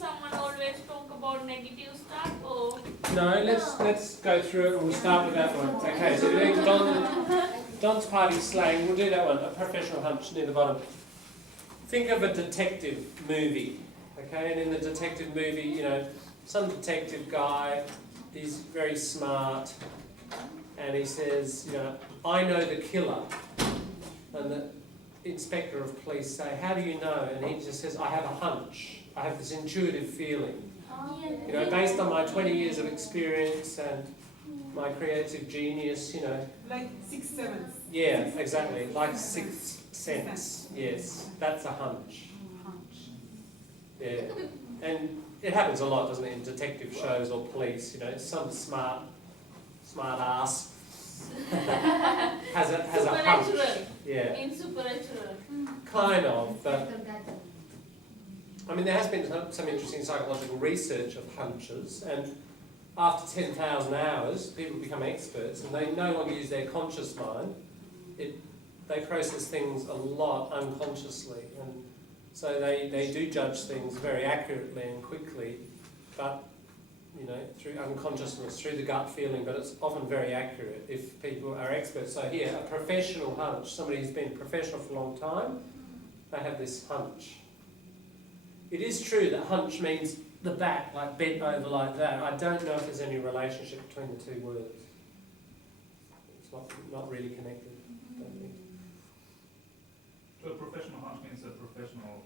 someone always talk about negative stuff or? No, let's go through it and we'll start with that one. Okay, so we're doing Don's party slang. We'll do that one. A professional hunch near the bottom. Think of a detective movie. Okay, and in the detective movie, you know, some detective guy, he's very smart, and he says, you know, I know the killer. And the inspector of police say, how do you know? And he just says, I have a hunch. I have this intuitive feeling. You know, based on my 20 years of experience and my creative genius, you know. Like 6 7. Yeah, exactly. Like 6 sense. Yes, that's a hunch. Yeah. And it happens a lot, doesn't it, in detective shows or police, you know, some smart ass has a hunch. Yeah. In supernatural. Kind of, but I mean there has been some interesting psychological research of hunches, and after 10,000 hours people become experts and they no longer use their conscious mind. They process things a lot unconsciously, and so they do judge things very accurately and quickly, but you know, through unconsciousness, through the gut feeling, but it's often very accurate if people are experts. So here, a professional hunch, somebody who's been professional for a long time, they have this hunch. It is true that hunch means the back, like bent over like that. I don't know if there's any relationship between the two words. It's not really connected, I don't think. So a professional hunch means a professional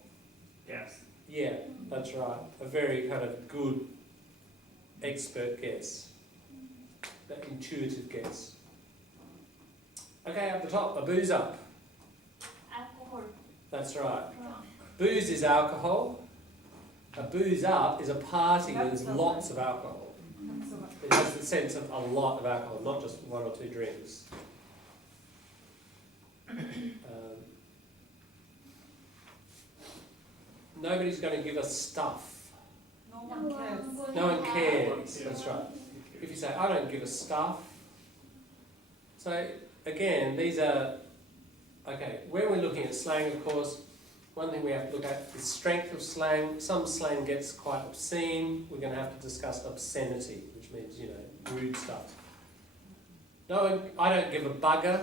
guess. Yeah, that's right. A very kind of good expert guess. That intuitive guess. Okay, up the top, a booze up. Alcohol. That's right. Booze is alcohol. A booze up is a party where there's lots of alcohol. It has the sense of a lot of alcohol, not just 1 or 2 drinks. Nobody's going to give us stuff. No one cares. No one cares. That's right. If you say, I don't give a stuff. So, again, these are... Okay, when we're looking at slang, of course, one thing we have to look at is strength of slang. Some slang gets quite obscene. We're going to have to discuss obscenity, which means, you know, rude stuff. No, I don't give a bugger.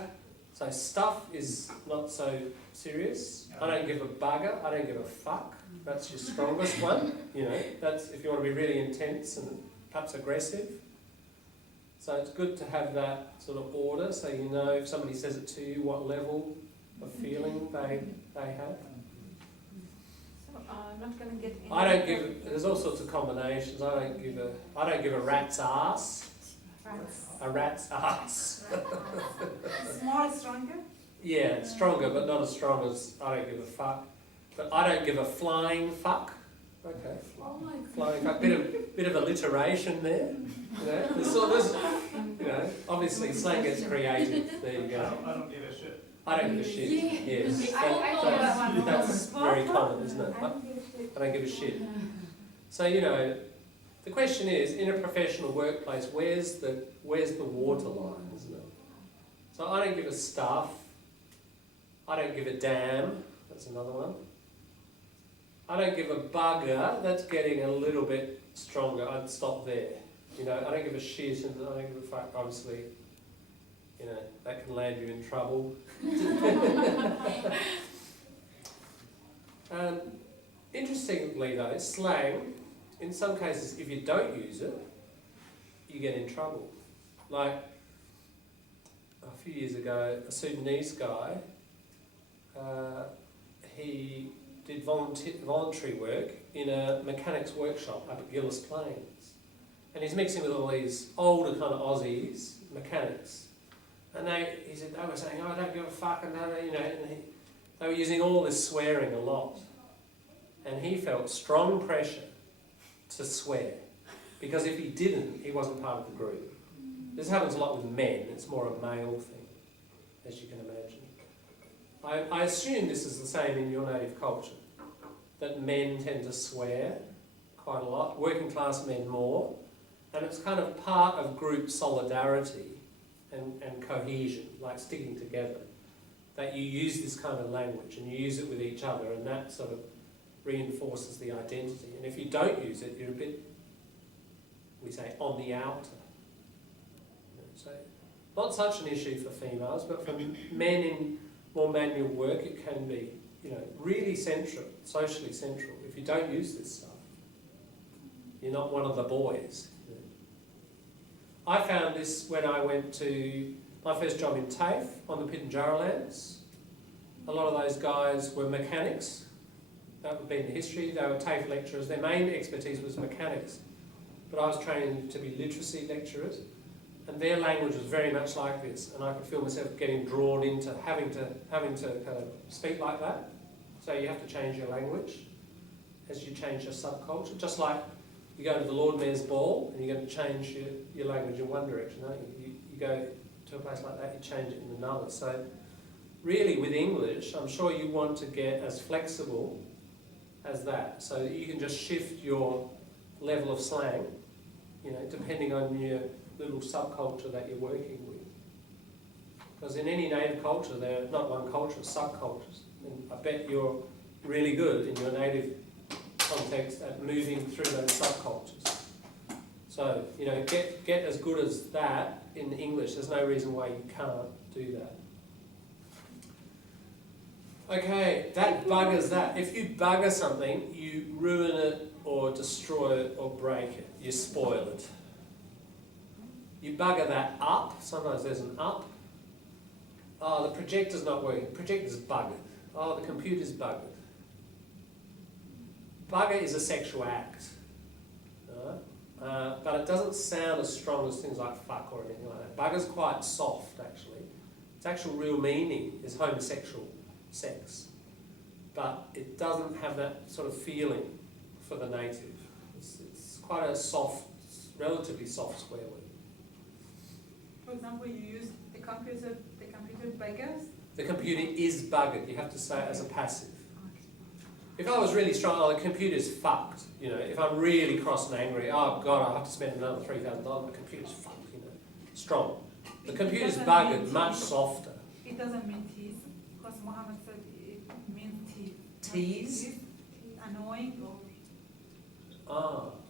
So stuff is not so serious. I don't give a bugger. I don't give a fuck. That's your strongest one. You know, that's if you want to be really intense and perhaps aggressive. So it's good to have that sort of order, so you know if somebody says it to you, what level of feeling they have. So not going to get any. I don't give. There's all sorts of combinations. I don't give a rat's ass. A rat's ass. Small, stronger? Yeah, stronger, but not as strong as I don't give a fuck. But I don't give a flying fuck. Okay. Oh my God. Flying fuck. Bit of alliteration there. You know, you know, obviously slang gets creative. There you go. I don't give a shit. I don't give a shit. Yes. That's very common, isn't it? I don't give a shit. So, you know, the question is, in a professional workplace, where's the waterline, isn't it? So I don't give a stuff. I don't give a damn. That's another one. I don't give a bugger. That's getting a little bit stronger. I'd stop there. You know, I don't give a shit and I don't give a fuck. Obviously, you know, that can land you in trouble. Interestingly though, slang, in some cases, if you don't use it, you get in trouble. Like, a few years ago, a Sudanese guy, he did voluntary work in a mechanics workshop up at Gillis Plains. And he's mixing with all these older kind of Aussies, mechanics. And he said, they were saying, oh, I don't give a fuck, and you know, and they were using all this swearing a lot. And he felt strong pressure to swear, because if he didn't, he wasn't part of the group. This happens a lot with men, it's more a male thing, as you can imagine. I assume this is the same in your native culture, that men tend to swear quite a lot, working class men more, and it's kind of part of group solidarity and cohesion, like sticking together, that you use this kind of language and you use it with each other, and that sort of reinforces the identity. And if you don't use it, you're a bit, we say, on the outer. So, not such an issue for females, but for men in more manual work, it can be, really central, socially central. If you don't use this stuff, you're not one of the boys. I found this when I went to my first job in TAFE on the Pitjantjatjara lands. A lot of those guys were mechanics. That would be in the history. They were TAFE lecturers. Their main expertise was mechanics. But I was trained to be literacy lecturers. And their language was very much like this. And I could feel myself getting drawn into having to kind of speak like that. So you have to change your language as you change your subculture. Just like you go to the Lord Mayor's Ball and you're going to change your language in one direction, aren't you? You go to a place like that, you change it in another. So really with English, I'm sure you want to get as flexible as that, so that you can just shift your level of slang, depending on your little subculture that you're working with. Because in any native culture, there are not one culture, subcultures. And I bet you're really good in your native context at moving through those subcultures. So, get as good as that in English. There's no reason why you can't do that. Okay, that buggers that. If you bugger something, you ruin it or destroy it or break it. You spoil it. You bugger that up. Sometimes there's an up. Oh, the projector's not working. The projector's buggered. Oh, the computer's buggered. Bugger is a sexual act. But it doesn't sound as strong as things like fuck or anything like that. Bugger's quite soft, actually. Its actual real meaning is homosexual sex. But it doesn't have that sort of feeling for the native. It's quite a soft, relatively soft swear word. For example, you use the computer buggers. The computer is buggered. You have to say it as a passive. If I was really strong, the computer's fucked. If I'm really cross and angry, oh God, I have to spend another $3,000. The computer's fucked. Strong. The computer's buggered, much softer. It doesn't mean tease, because Muhammad said it means tease. Tease? Annoying or...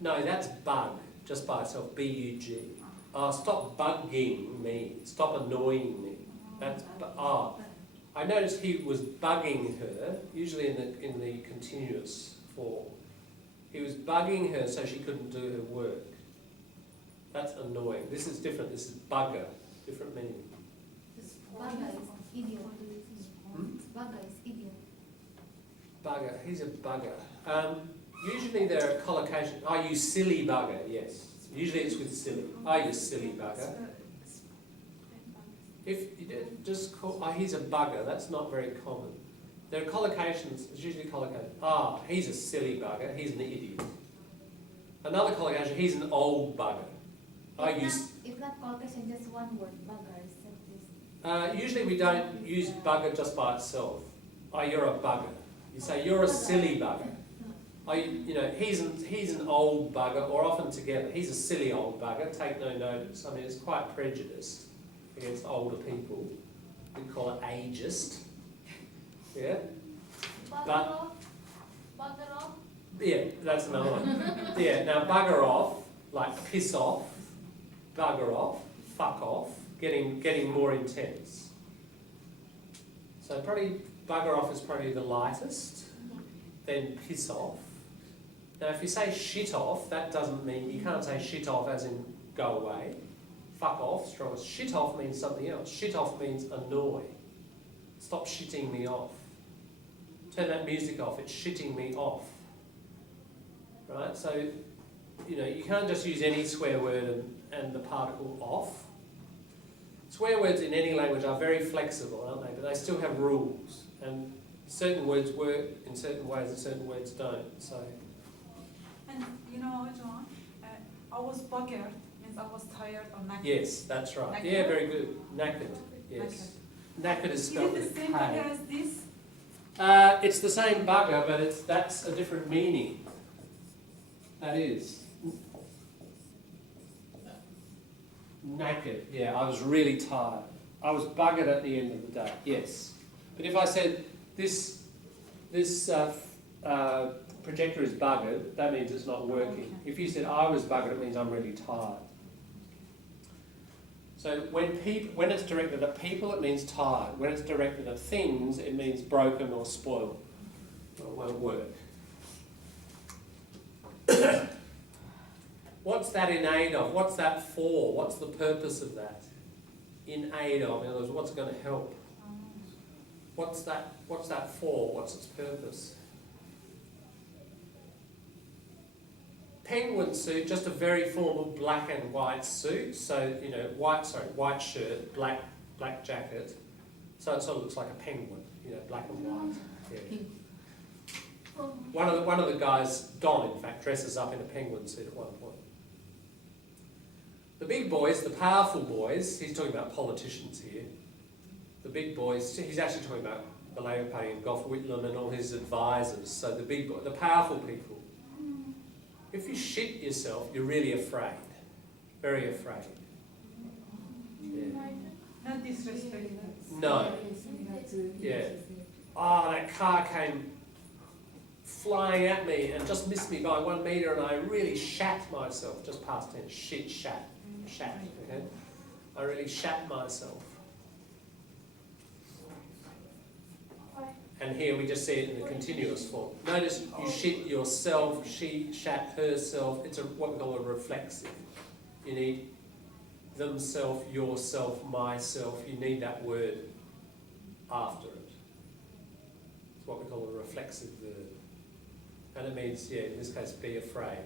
No, that's bug, just by itself, B-U-G. Stop bugging me, stop annoying me. That's, I noticed he was bugging her, usually in the continuous form. He was bugging her so she couldn't do her work. That's annoying. This is different, this is bugger, different meaning. Bugger is idiot. Bugger is idiot. Bugger, he's a bugger. Usually there are collocations. Oh, you silly bugger, yes. Usually it's with silly. Oh, you silly bugger. If you did just call, he's a bugger, that's not very common. There are collocations, it's usually collocated. He's a silly bugger, he's an idiot. Another collocation, he's an old bugger. If not collocation, just one word, bugger. Usually we don't use bugger just by itself. You're a bugger. You say, you're a silly bugger. He's an old bugger, or often together. He's a silly old bugger, take no notice. I mean, it's quite prejudiced against older people. We call it ageist. Yeah? Bugger off. Yeah, that's another one. Yeah, now bugger off, like piss off, bugger off, fuck off, getting more intense. So probably bugger off is probably the lightest, then piss off. Now if you say shit off, that doesn't mean, you can't say shit off as in go away. Fuck off, strongest. Shit off means something else. Shit off means annoy. Stop shitting me off. Turn that music off, it's shitting me off. Right, so, you can't just use any swear word and the particle off. Swear words in any language are very flexible, aren't they? But they still have rules. And certain words work in certain ways and certain words don't. So. And John, I was buggered means I was tired or knackered. Yes, that's right. Knackered? Yeah, very good. Knackered. Yes. Knackered is spelled Is it with the same K. bugger as this? It's the same bugger, but that's a different meaning. That is. Knackered. Yeah, I was really tired. I was buggered at the end of the day. Yes. But if I said this this projector is buggered, that means it's not working. If you said I was buggered, it means I'm really tired. So when it's directed at people, it means tired. When it's directed at things, it means broken or spoiled. Or it won't work. What's that in aid of? What's that for? What's the purpose of that? In aid of, in other words, what's going to help? What's that for? What's its purpose? Penguin suit, just a very formal black and white suit. So, you know, white shirt, black jacket. So it sort of looks like a penguin, you know, black and white. Yeah. One of the guys, Don in fact, dresses up in a penguin suit at one point. The big boys, the powerful boys, he's talking about politicians here. The big boys, he's actually talking about the Labour Party and Gough Whitlam and all his advisors. So the big boys, the powerful people. If you shit yourself, you're really afraid. Very afraid. Yeah. Not disrespect. No. Yeah. Oh, that car came flying at me and just missed me by 1 metre and I really shat myself, just past tense, shat, okay? I really shat myself. And here we just see it in the continuous form. Notice you shit yourself, she shat herself, it's what we call a reflexive. You need themself, yourself, myself, you need that word after it. It's what we call a reflexive verb. And it means, yeah, in this case, be afraid.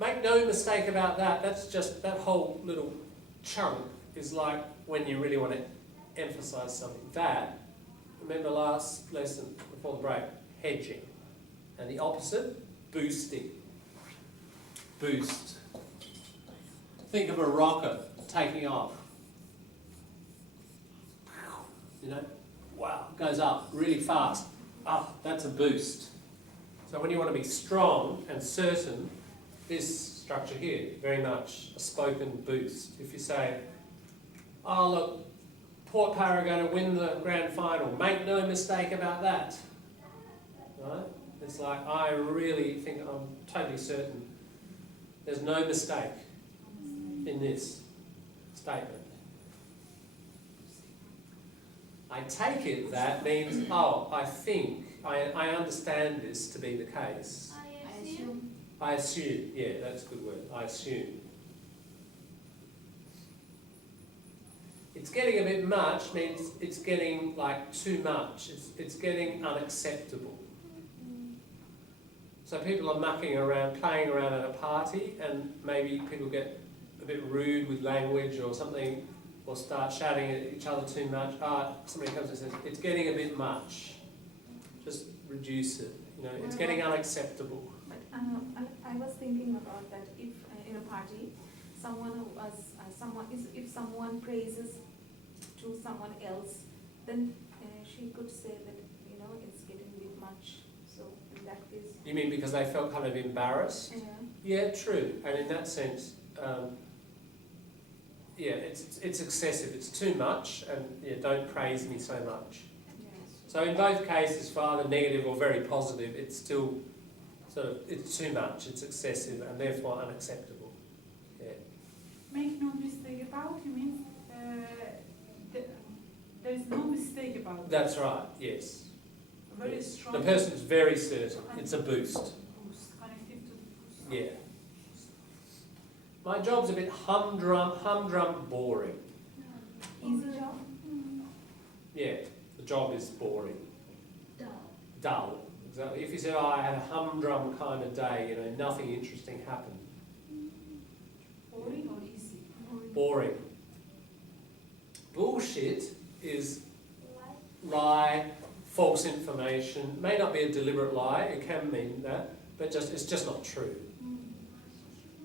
Make no mistake about that. That's just, that whole little chunk is like when you really want to emphasise something. That, remember last lesson before the break, hedging. And the opposite, boosting. Boost. Think of a rocket taking off. You know, wow, goes up really fast. Up, that's a boost. So when you want to be strong and certain, this structure here, very much a spoken boost. If you say, oh look, Port Power are going to win the grand final, make no mistake about that. Right? It's like, I really think, I'm totally certain, there's no mistake in this statement. I take it that means, oh, I think, I understand this to be the case. I assume. I assume, yeah, that's a good word. I assume. It's getting a bit much means it's getting like too much. It's getting unacceptable. So people are mucking around, playing around at a party, and maybe people get a bit rude with language or something, or start shouting at each other too much. Somebody comes and says, it's getting a bit much. Just reduce it. You know, it's getting unacceptable. But I was thinking about that. If in a party, if someone praises to someone else, then she could say that it's getting a bit much. So in that case. You mean because they felt kind of embarrassed? Yeah. Yeah, true. And in that sense, yeah, it's excessive. It's too much, and yeah, don't praise me so much. So in both cases, for either negative or very positive, it's still sort of, it's too much, it's excessive, and therefore unacceptable. Yeah. Make no mistake about, you mean there's no mistake about it. That's right, yes. Very Yes. strong. The person's very certain. It's a boost. Boost, connected to the boost. Yeah. My job's a bit humdrum, boring. Easy job. Yeah, the job is boring. Dull. Exactly. If you say, oh, I had a humdrum kind of day, nothing interesting happened. Boring or easy? Boring. Bullshit is lie, false information. May not be a deliberate lie, it can mean that, but it's just not true.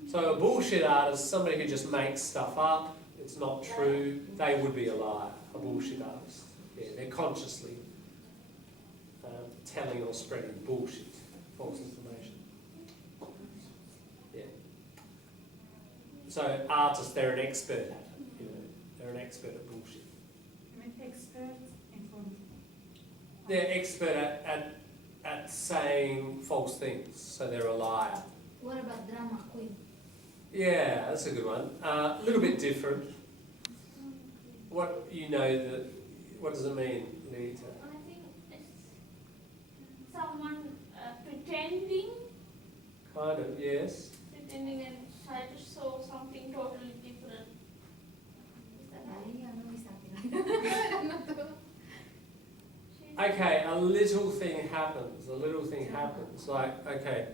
So a bullshit artist, somebody who just makes stuff up, it's not true, they would be a liar, a bullshit artist. Yeah, they're consciously telling or spreading bullshit, false information. Yeah. So artists, they're an expert at it. They're an expert at bullshit. I mean, expert in they're expert at saying false things, so they're a liar. What about drama queen? Yeah, that's a good one. A little bit different. What what does it mean, Lita? I think it's someone pretending Kind of, yes. and try to show something totally different. Is that right? Ay, ano, may something like that. Okay, a little thing happens. Like, okay,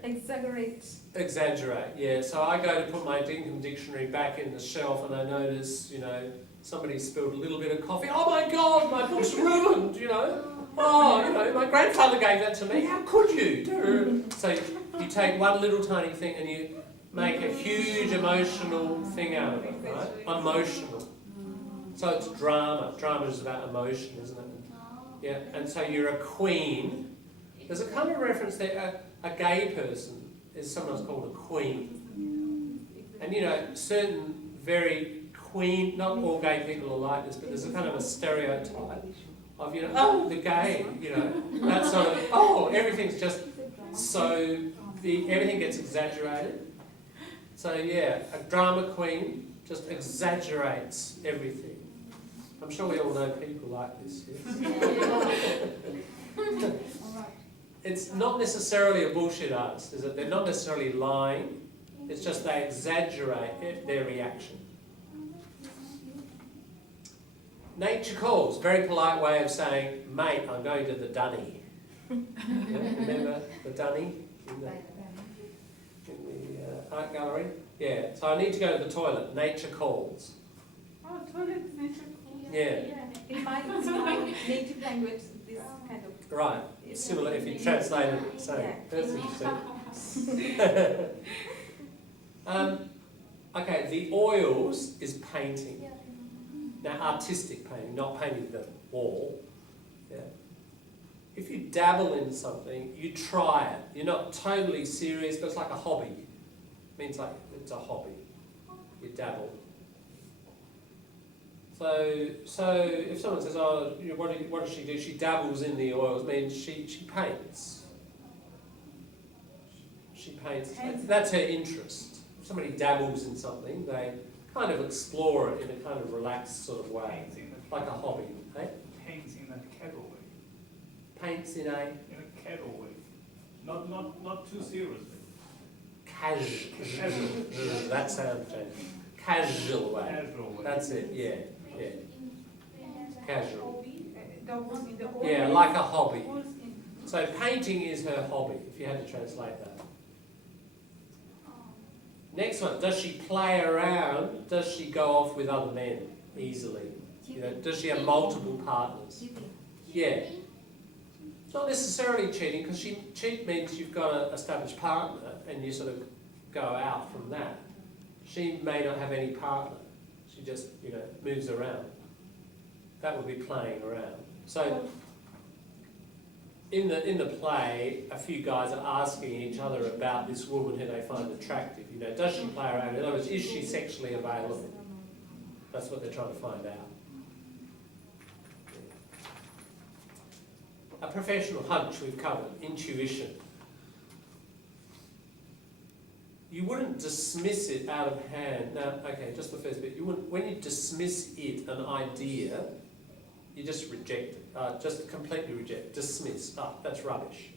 exaggerate, yeah. So I go to put my Dinkum dictionary back in the shelf and I notice, somebody spilled a little bit of coffee. Oh my God, my book's ruined, Oh, my grandfather gave that to me. How could you? So you take one little tiny thing and you make a huge emotional thing out of it, right? Emotional. So it's drama. Drama is about emotion, isn't it? Yeah, and so you're a queen. There's a kind of reference there. A gay person is sometimes called a queen. And certain very queen, not all gay people are like this, but there's a kind of a stereotype of, the gay, that sort of, everything's just so, everything gets exaggerated. So yeah, a drama queen just exaggerates everything. I'm sure we all know people like this, yes? It's not necessarily a bullshit artist, is it? They're not necessarily lying, it's just they exaggerate their reaction. Nature calls, very polite way of saying, mate, I'm going to the dunny. Remember the dunny in the art gallery? Yeah, so I need to go to the toilet. Nature calls. Oh, toilet is nature. Yeah. In my native language, this kind of. Right, similar if you translated it. So that's interesting. Okay, the oils is painting. Now, artistic painting, not painting the wall. Yeah. If you dabble in something, you try it. You're not totally serious, but it's like a hobby. It means like it's a hobby. You dabble. So if someone says, "Oh, what does she do?" She dabbles in the oils. Means she paints. She paints. That's her interest. If somebody dabbles in something, they kind of explore it in a kind of relaxed sort of way, like a hobby. Eh? Paints in a casual way. Paints in a casual way. Not too seriously. Casual. That sounds fancy. Casual way. Casual way. That's it. Yeah. Casual. The Yeah, like a hobby. So painting is her hobby, if you had to translate that. Next one, does she play around? Does she go off with other men easily? Does she have multiple partners? Yeah. It's not necessarily cheating, because cheat means you've got an established partner and you sort of go out from that. She may not have any partner. She just, moves around. That would be playing around. So in the play, a few guys are asking each other about this woman who they find attractive. Does she play around? In other words, is she sexually available? That's what they're trying to find out. A professional hunch we've covered, intuition. You wouldn't dismiss it out of hand. Now, okay, just the first bit. When you dismiss it, an idea, you just reject it. Just completely reject. Dismiss. That's rubbish.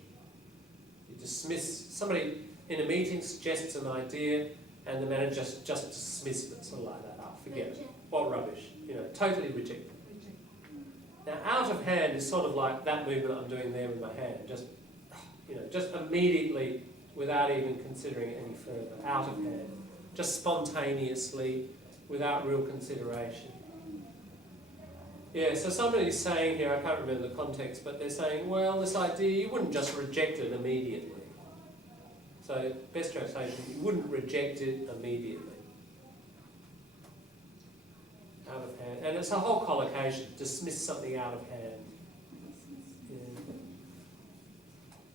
You dismiss. Somebody in a meeting suggests an idea, and the manager just dismisses it, sort of like that. Forget it. What rubbish? Totally reject it. Now, out of hand is sort of like that movement I'm doing there with my hand. Just immediately, without even considering it any further, out of hand, just spontaneously, without real consideration. Yeah, so somebody's saying here, I can't remember the context, but they're saying, well, this idea, you wouldn't just reject it immediately. So, best translation, you wouldn't reject it immediately. Out of hand. And it's a whole collocation, dismiss something out of hand. Yeah.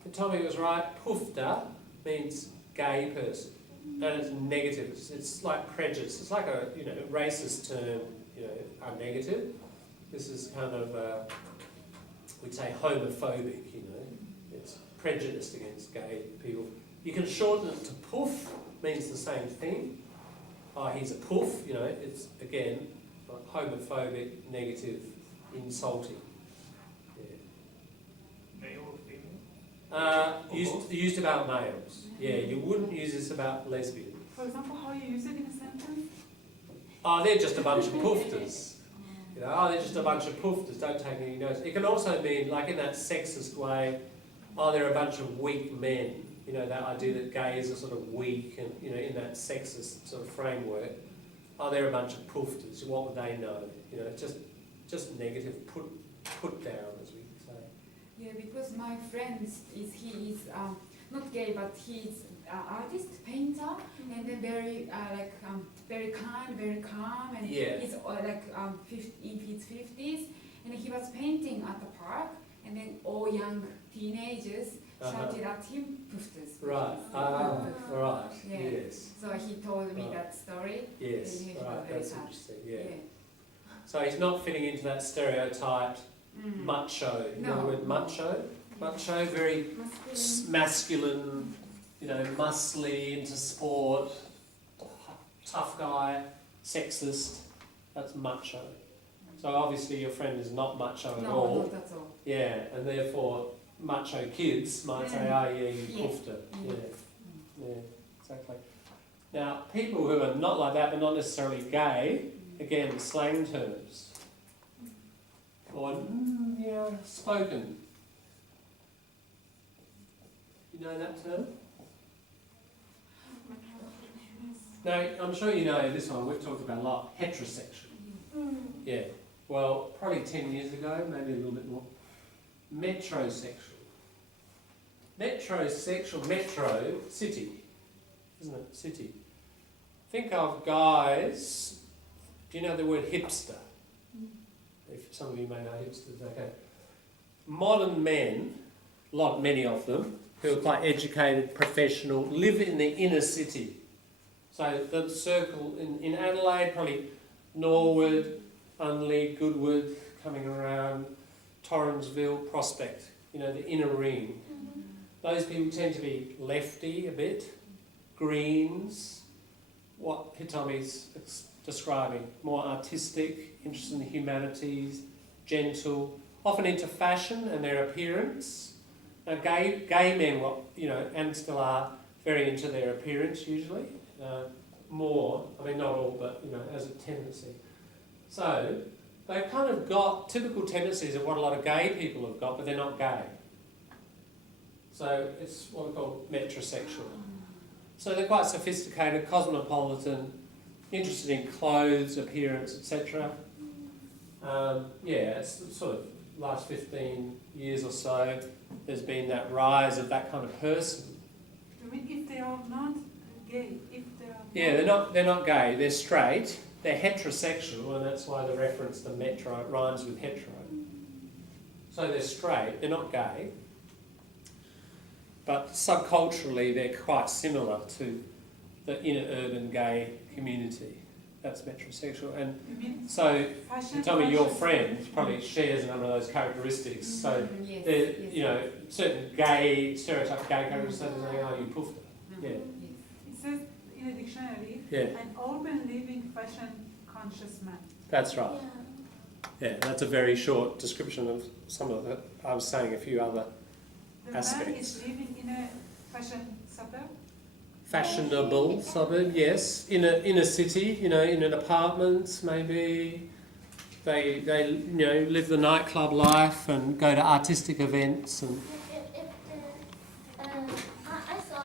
And Tommy was right, pufta means gay person. And it's negative. It's like prejudice. It's like a racist term, are negative. This is kind of we'd say homophobic, you know. It's prejudiced against gay people. You can shorten it to poof, means the same thing. Oh, he's a poof, you know, it's, again, like homophobic, negative, insulting. Yeah. Male or female? Used about males. Yeah, you wouldn't use this about lesbians. For example, how you use it in a sentence? Oh, they're just a bunch of poofters. You know, oh, they're just a bunch of poofters, don't take any notice. It can also mean, like in that sexist way, oh, they're a bunch of weak men. You know, that idea that gays are sort of weak and, you know, in that sexist sort of framework. Oh, they're a bunch of poofters, what would they know? You know, just negative, put down, as we say. Yeah, because my friend he is not gay, but he's artist, painter, and then very very kind, very calm, and Yeah. he's in his 50s, and he was painting at the park, and then all young teenagers shouted at him, "Poofters." Right, right, Yeah. yes. So he told me Right. that story. Yes, and he was right, very that's sad. interesting, yeah. So he's not fitting into that stereotyped Mm. macho. You know the No. word macho? Macho, very masculine, you know, muscly, into sport, tough guy, sexist. That's macho. So obviously your friend is not macho at No, all. not at all. Yeah, and therefore macho kids might say, oh yeah, you Yeah. poofter. Yeah. Mm. Yeah, exactly. Now, people who are not like that, but not necessarily gay, again, slang terms. Or, yeah, spoken. You know that term? No, I'm sure you know this one, we've talked about a lot, heterosexual. Yeah, well, probably 10 years ago, maybe a little bit more. Metrosexual. Metrosexual, metro, city, isn't it? City. Think of guys, do you know the word hipster? If some of you may know hipsters, okay. Modern men, many of them, who are quite educated, professional, live in the inner city. So the circle in Adelaide, probably Norwood, Unley, Goodwood, coming around, Torrensville, Prospect, you know, the inner ring. Those people tend to be lefty a bit, Greens, what Hitomi's describing, more artistic, interested in the humanities, gentle, often into fashion and their appearance. Now gay men, you know, and still are very into their appearance usually, more, I mean not all, but you know, as a tendency. So they've kind of got typical tendencies of what a lot of gay people have got, but they're not gay. So it's what we call metrosexual. So they're quite sophisticated, cosmopolitan, interested in clothes, appearance, etc. Yeah, it's sort of last 15 years or so, there's been that rise of that kind of person. You mean if they are not gay? If they are Yeah, they're not gay, they're straight, they're heterosexual, and that's why the reference to metro rhymes with hetero. So they're straight, they're not gay, but subculturally they're quite similar to the inner urban gay community. That's metrosexual. And You mean so, fashion? tell me, your fashion? friend probably shares a number of those characteristics. So, Yes, there, yes. you know, certain gay, stereotype gay characteristics, they say, oh, you poofed it. Yeah. Yes. It says in a dictionary, Yeah, an urban living fashion conscious man. that's right. Yeah, that's a very short description of some of it. I was saying a few other The man Aspects. is living in a fashion suburb. fashionable suburb, yes. In a city, you know, in an apartment, maybe. They you know, live the nightclub life and go to artistic events and